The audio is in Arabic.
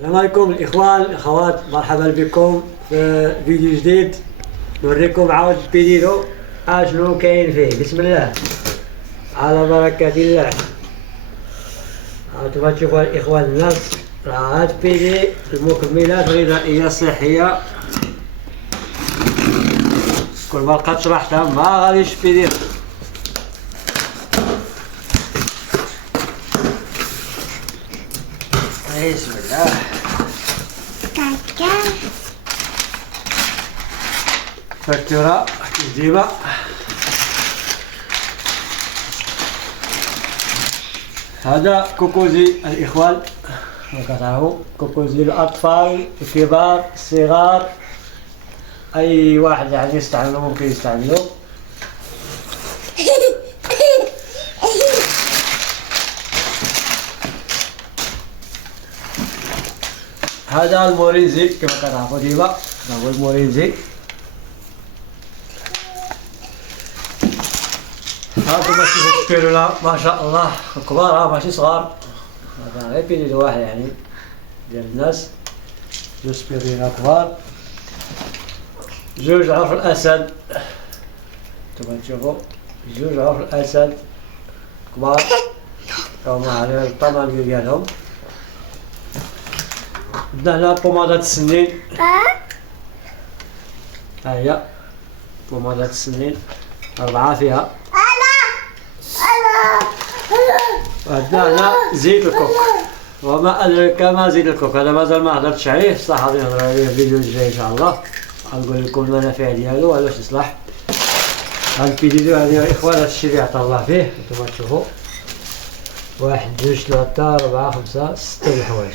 السلام عليكم الإخوان الأخوات، مرحبا بكم في فيديو جديد. نوريكم عاود البيديدو أشنو كاين فيه. بسم الله على بركة الله. هانتوما تشوفوا الإخوان الناس، راه هاد بيدي المكملات الغذائية الصحية كل ما لقات شرحتها ما غاديش بيدي. بسم الله. فاكتورة تجيبها. هذا كوكوزي الإخوان، كتعرفوا كوكوزي الأطفال الكبار الصغار، أي واحد يعني يستعملو ممكن يستعملو. هذا المورينزي كما كتعرفوا ديما، هذا هو المورينزي. هانتوما كيفاش البيرولا ما شاء الله كبار، ماشي صغار. هذا غير بيريل واحد يعني ديال الناس، جوج سبيرينا كبار، جوج عرف الأسد. نتوما تشوفوا جوج عرف الأسد كبار، هما على الطمانية ديالهم. عندنا هنا بومادة السنين، ها هي بومادة السنين 4 فيها. عندنا هنا زيت الكوك، وما أدرك ما زيت الكوك. هذا مازال ما هضرتش عليه، صح غادي نهضر عليه في الفيديو الجاي إن شاء الله، غنقول لكم المنافع ديالو وعلاش يصلح. هاد الفيديو هادي يا إخوان هادشي اللي عطا الله فيه. نتوما تشوفوا 1 2 3 4 5 6 د الحوايج.